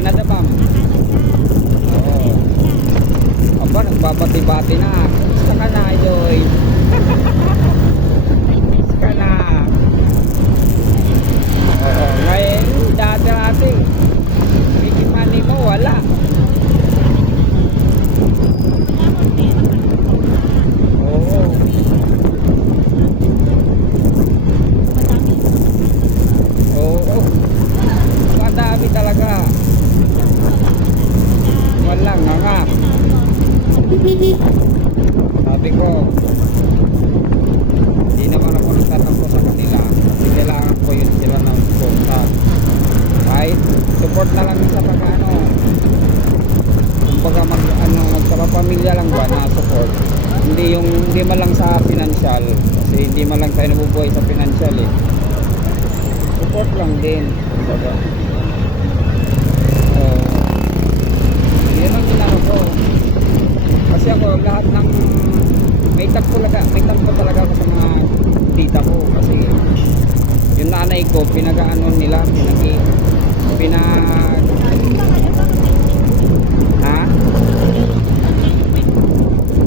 Canada, ma'am. Oo. Aba, nagbabati-bati na. Gusto ka na, Joy. Gusto ka na. Oo. Ngayon, dati-dati. Bigyan money mo, wala. Oo. Oo. Madami talaga. Wala nga. Sabi ko, hindi naman ako nagtatampo sa kanila kasi kailangan ko yun sila ng support. Kahit support na lang sa pag-ano, kumbaga magkapamilya lang ba na support, hindi man lang sa financial, kasi hindi man lang tayo nabubuhay sa financial eh. Support lang din kumbaga. Yun ang ginano ko. Kasi ako lahat ng may tampo talaga ako sa mga tita ko kasi yung nanay ko pinag-ano nila ha?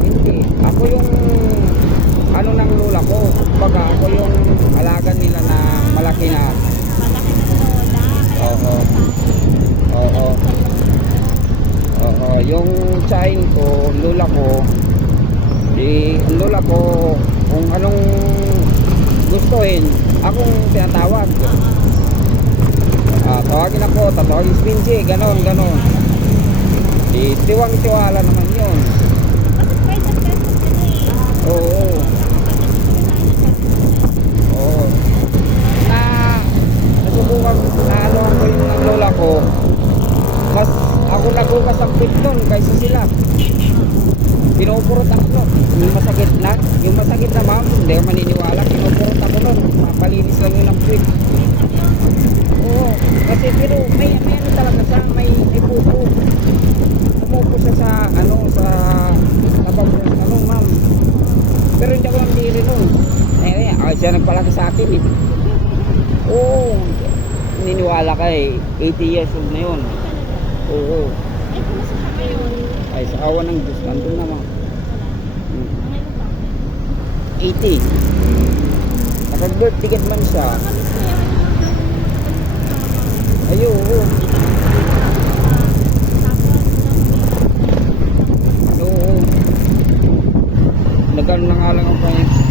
Hindi. Ako yung ano ng lola ko. Baga ako yung alaga nila na malaki na. Oo. Oo. Oo. Yung chain ko, lola ko, ang lola ko, kung anong gustuhin, akong tinatawag. Tawagin ako, tatawagin Spinji, ganon. Tiwang-tiwala naman yun. Oo. Oo. Nasubukan na ano ko yung ng lola ko. Mas ako nagugas ang pit nun kaysa sila. Pinupurot ako. Yung masakit na ma'am, hindi ako maniniwala. Pinupurot ako nun. Mapalinis lang yun ang pit. Oo. Kasi pero may ano talaga siya, may pupo. Umupo siya sa ma'am. Pero hindi ako nandiri nun. Siya nagpalaki sa akin eh. Oo. Niniwala ka eh. 80 years old na yun. Oo. Ay, sa awa ng Diyos, nandun naman. 80. Nakag-birth ticket man siya. Ayo, oo. Oo. Nagano na nga lang ang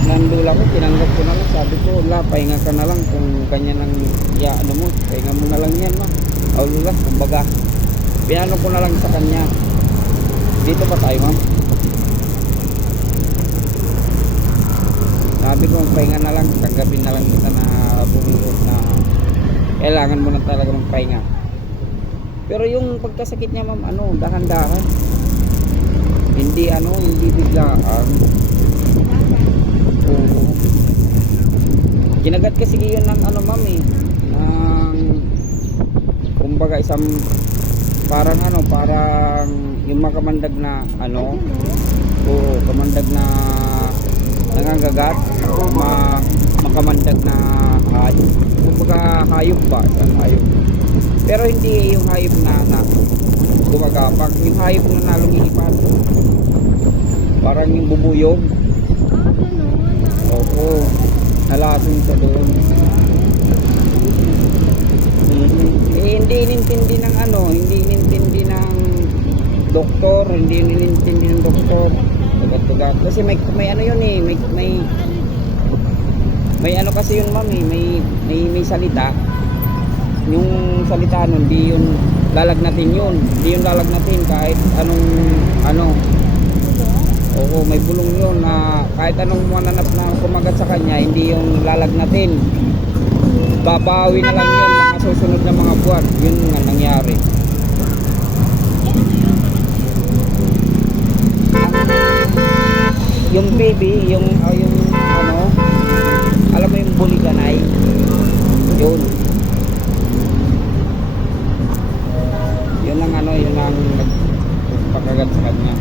nandula ko, tinanggap ko na lang. Sabi ko, pahinga ka na lang kung ganyan ang ano mo. Pahinga mo na lang yan, ma. Lula, kumbaga. Pinano ko na lang sa kanya. Dito pa tayo, ma'am. Sabi ko, pahinga na lang. Tanggapin na lang kita na bumulot na kailangan mo na talaga ng pahinga. Pero yung pagkasakit niya, ma'am, dahan-dahan. Hindi biglaan. Oo. Kinagat kasi yun ng ma'am eh. Kumbaga isang parang yung makamandag na oo, kamandag na nangangagat, makamandag na hayop. Kumbaga hayop ba? Isang hayop. Pero hindi yung hayop na gumagapag. Yung hayop na nalungihipan. Parang yung bubuyog. Oo. Nalasong sa doon. Hindi inintindi ng doktor, hindi inintindi ng doktor. Tugat-tugat. Kasi may ano yun eh, may ano kasi yun, ma'am eh, may salita. Yung salita nun, hindi yun lalagnatin kahit anong oo, may bulong yun na kahit anong mananap na kumagat sa kanya, hindi yung lalagnatin. Babawi na lang yun mga susunod na mga buwan. Yun nga nangyari. Yung baby, yung alam mo yung buliganay, yun ang nagpakagat sa kanya.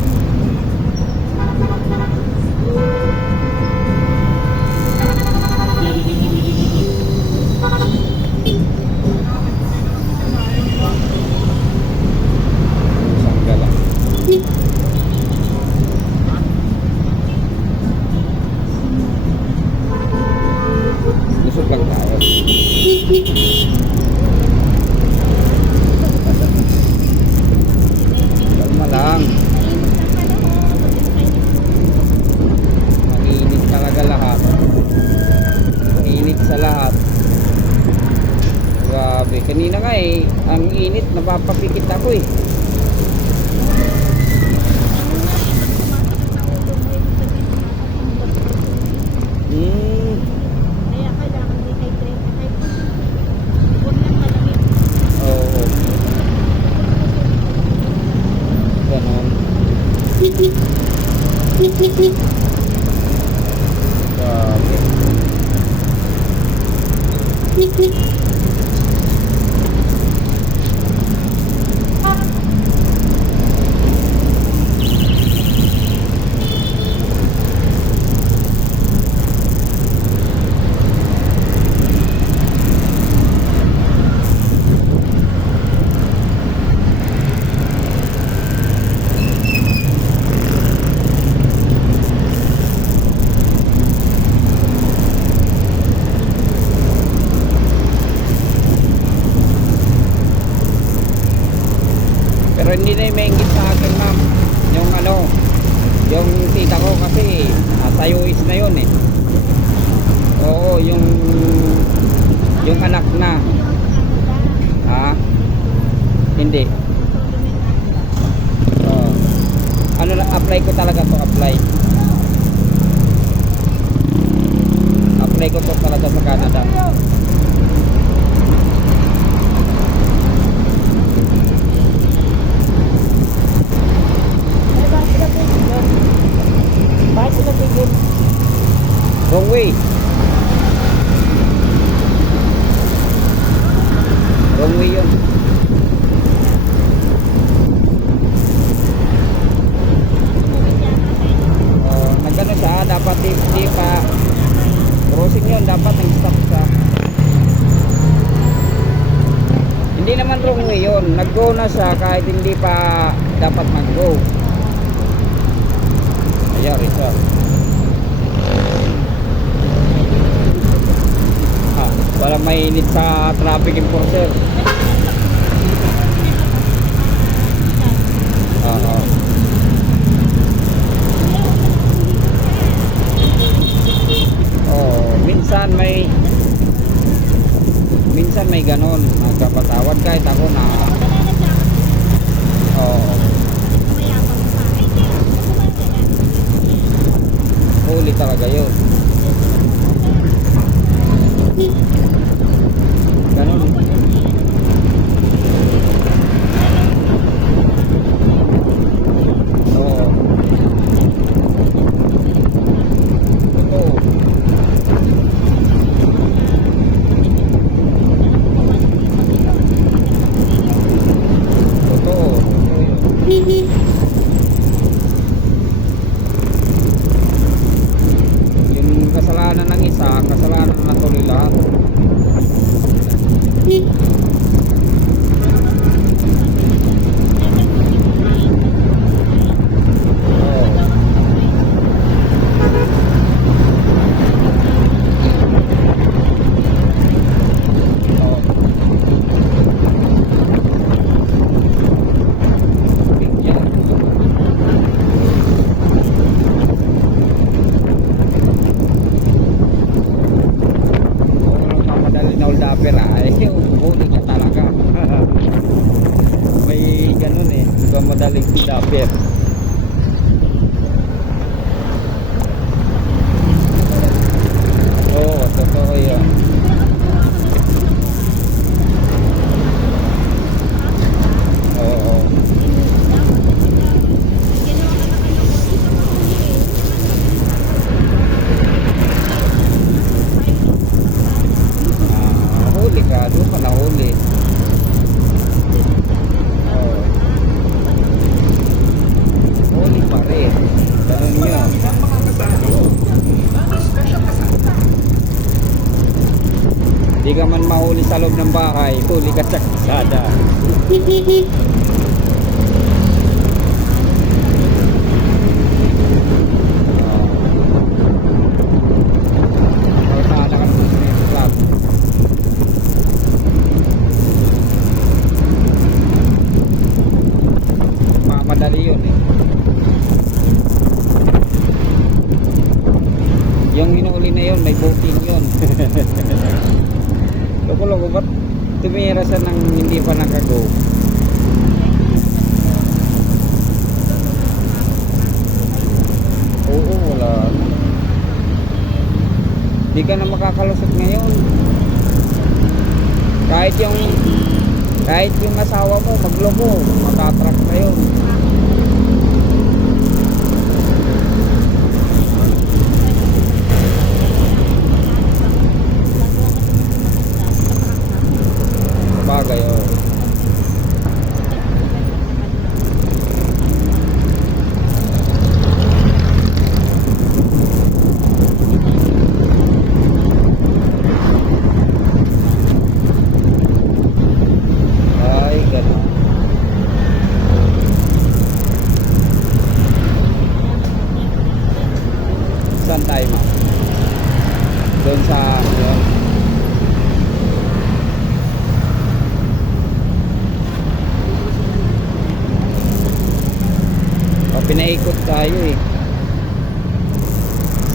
Kanina nga eh, ang init, napapapikit ako eh. Hmm, Kaya kailangan dehydrate kahit huwag lang malamig. oo. Ganon. Grabe. Pero hindi na yung maingit sa akin, ma'am. Yung ano, yung tita ko kasi nasa US na yun eh. Oo, yung anak na. Ha? Hindi. Oo. Ano na, apply ko talaga to, apply. Apply ko to talaga sa Canada. Bakit sila tigil? Wrong way. Wrong way yun. Nagano siya, dapat di pa crossing yun, dapat nag-stop siya. Hindi naman wrong way yun, nag-go na siya kahit hindi pa dapat mag-go. Ayari siya. Walang mainit sa traffic enforcer. Oo. Oh, minsan may ganon, nagkapatawad kahit ako na. Oo. Huli talaga yun. Ganon. Oo. Totoo. Totoo. Yung kasalanan ng isa, kasalanan na tuloy lahat. May ganun eh, diba madaling dapper. Oo, totoo yun. Oo. Huli ka, doon ka nahuli. Oo. Huli pa rin. Ganun yun. Di ka man mahuli sa loob ng bahay, huli ka sa kalsada. Kalsada ka sa street club. Madali yun eh. Yung hinuli na yun, may booking yun. Loko-loko, ba't tumira siya ng hindi pa nakago. Oo, wala na. Di ka na makakalusot ngayon. Kahit yung asawa mo magloko, matatrack na yun. Bagay, oh. Ay, ganun. Saan tayo, ma'am? Doon sa yun. Pinaikot tayo eh.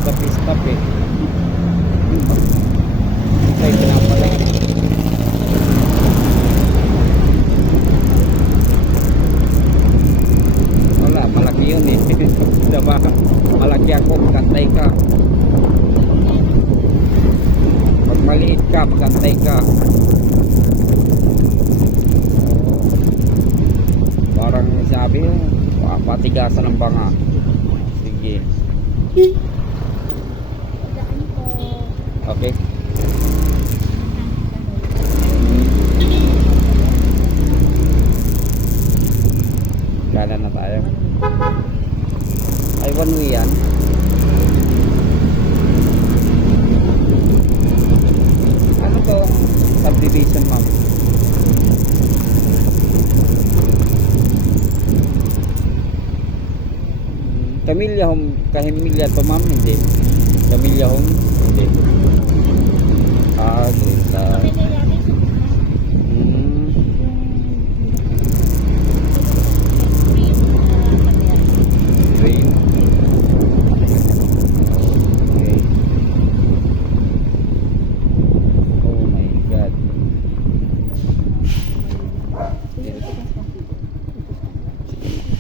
Stop eh. Tayo pinapala. Wala, malaki yun eh. Diba? Malaki ako, magantay ka. Pag maliit ka, magantay ka. Parang sabi yun, patigasan ng banga. Sige. Daan po. Okay. Gala na tayo. Ay, one way yan. Ano to? Subdivision, ma'am. Camilla Home, Kahimilya to, ma'am, hindi. Camilla Home, hindi. Ah, Greta. Green. Okay. Oh my God.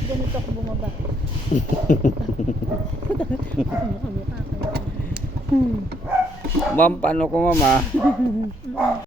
Ganito ako bumaba. Ma'am, paano ko, ma'am, ah?